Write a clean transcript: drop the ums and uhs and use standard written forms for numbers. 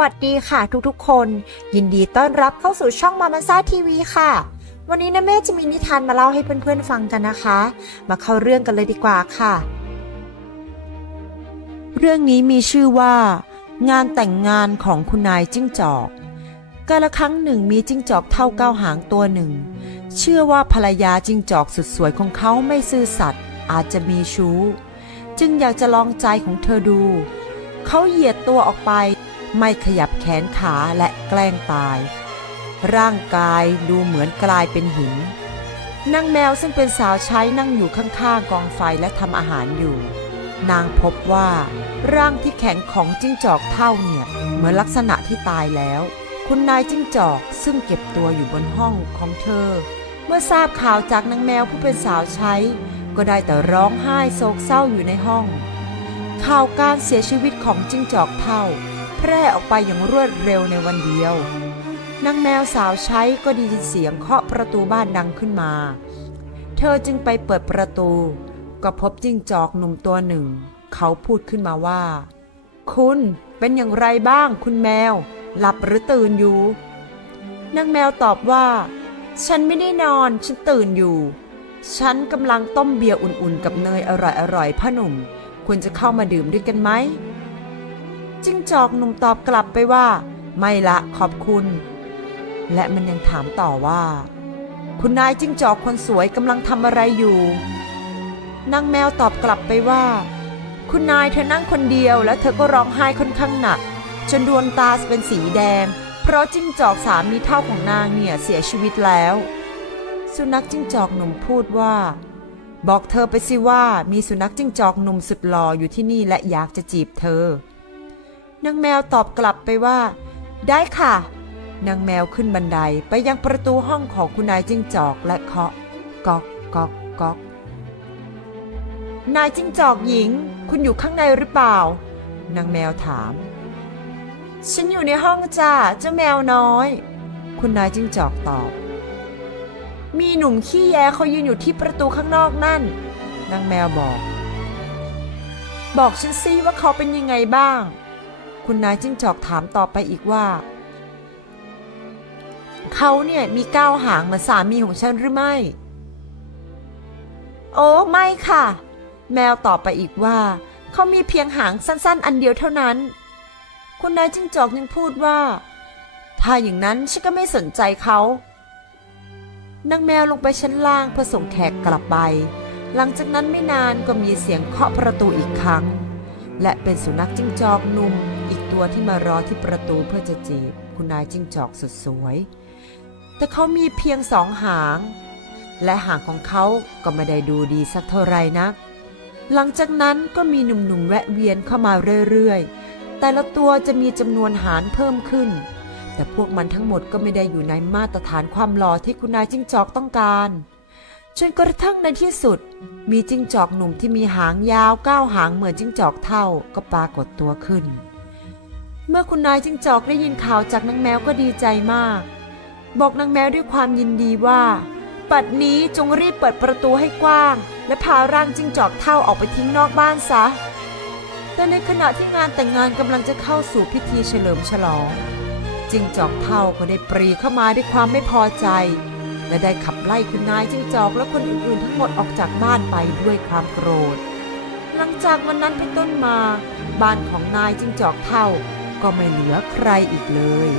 วัสดีค่ะทุกๆคนยินดีต้อนรับเข้าสู่ช่องมามันซ่าทีวีค่ะวันนี้นะแม่จะมีนิทานมาเล่าให้เพื่อนๆฟังกันนะคะมาเข้าเรื่องกันเลยดีกว่าค่ะเรื่องนี้มีชื่อว่างานแต่งงานของคุณนายจิ้งจอกกาลครั้งหนึ่งมีจิ้งจอกเท่าเก้าหางตัวหนึ่งเชื่อว่าภรรยาจิ้งจอกสุดสวยของเขาไม่ซื่อสัตย์อาจจะมีชู้จึงอยากจะลองใจของเธอดูเขาเหยียดตัวออกไปไม่ขยับแขนขาและแกล้งตายร่างกายดูเหมือนกลายเป็นหินนางแมวซึ่งเป็นสาวใช้นั่งอยู่ข้างๆกองไฟและทำอาหารอยู่นางพบว่าร่างที่แข็งของจิ้งจอกเท่าเนี่ยเหมือนลักษณะที่ตายแล้วคุณนายจิ้งจอกซึ่งเก็บตัวอยู่บนห้องของเธอเมื่อทราบข่าวจากนางแมวผู้เป็นสาวใช้ก็ได้แต่ร้องไห้โศกเศร้าอยู่ในห้องข่าวการเสียชีวิตของจิ้งจอกเท่าแพร่ออกไปอย่างรวดเร็วในวันเดียวนางแมวสาวใช้ก็ได้ยินเสียงเคาะประตูบ้านดังขึ้นมาเธอจึงไปเปิดประตูก็พบจิ้งจอกหนุ่มตัวหนึ่งเขาพูดขึ้นมาว่าคุณเป็นอย่างไรบ้างคุณแมวหลับหรือตื่นอยู่นางแมวตอบว่าฉันไม่ได้นอนฉันตื่นอยู่ฉันกำลังต้มเบียร์อุ่นๆกับเนยอร่อยๆพ่อหนุ่มคุณจะเข้ามาดื่มด้วยกันไหมจิ้งจอกหนุ่มตอบกลับไปว่าไม่ละขอบคุณและมันยังถามต่อว่าคุณนายจิ้งจอกคนสวยกำลังทำอะไรอยู่นางแมวตอบกลับไปว่าคุณนายเธอนั่งคนเดียวแล้วเธอก็ร้องไห้ค่อนข้างหนักจนดวงตาเป็นสีแดงเพราะจิ้งจอกสามีเท่าของนางเนี่ยเสียชีวิตแล้วสุนัขจิ้งจอกหนุ่มพูดว่าบอกเธอไปสิว่ามีสุนัขจิ้งจอกหนุ่มสุดหล่ออยู่ที่นี่และอยากจะจีบเธอนางแมวตอบกลับไปว่าได้ค่ะนางแมวขึ้นบันไดไปยังประตูห้องของคุณนายจิ้งจอกและเคาะก๊อกก๊อกก๊อกนายจิ้งจอกหญิงคุณอยู่ข้างในหรือเปล่านางแมวถามฉันอยู่ในห้องจ้าเจ้าแมวน้อยคุณนายจิ้งจอกตอบมีหนุ่มขี้แยเขายืนอยู่ที่ประตูข้างนอกนั่นนางแมวบอกฉันซิว่าเขาเป็นยังไงบ้างคุณนายจิ้งจอกถามต่อไปอีกว่าเขาเนี่ยมีเก้าหางเหมือนสามีของฉันหรือไม่โอ้ไม่ค่ะแมวตอบไปอีกว่าเขามีเพียงหางสั้นๆอันเดียวเท่านั้นคุณนายจิ้งจอกยังพูดว่าถ้าอย่างนั้นฉันก็ไม่สนใจเขานางแมวลงไปชั้นล่างเพื่อส่งแขกกลับไปหลังจากนั้นไม่นานก็มีเสียงเคาะประตูอีกครั้งและเป็นสุนัขจิ้งจอกหนุ่มอีกตัวที่มารอที่ประตูเพื่อจะจีบคุณนายจิ้งจอกสุดสวยแต่เขามีเพียงสองหางและหางของเขาก็ไม่ได้ดูดีสักเท่าไรนักหลังจากนั้นก็มีหนุ่มๆแวะเวียนเข้ามาเรื่อยๆแต่ละตัวจะมีจำนวนหารเพิ่มขึ้นแต่พวกมันทั้งหมดก็ไม่ได้อยู่ในมาตรฐานความหล่อที่คุณนายจิ้งจอกต้องการจนกระทั่งในที่สุดมีจิ้งจอกหนุ่มที่มีหางยาวเก้าหางเหมือนจิ้งจอกเท่าก็ปรากฏตัวขึ้นเมื่อคุณนายจิ้งจอกได้ยินข่าวจากนางแมวก็ดีใจมากบอกนางแมวด้วยความยินดีว่าปัดนี้จงรีบเปิดประตูให้กว้างและพาร่างจิ้งจอกเท่าออกไปทิ้งนอกบ้านซะแต่ในขณะที่งานแต่งงานกำลังจะเข้าสู่พิธีเฉลิมฉลองจิ้งจอกเท่าก็ได้ปรีเข้ามาด้วยความไม่พอใจและได้ขับไล่คุณนายจิ้งจอกและคนอื่นๆทั้งหมดออกจากบ้านไปด้วยความโกรธหลังจากวันนั้นเป็นต้นมาบ้านของนายจิ้งจอกเท่าก็ไม่เหลือใครอีกเลย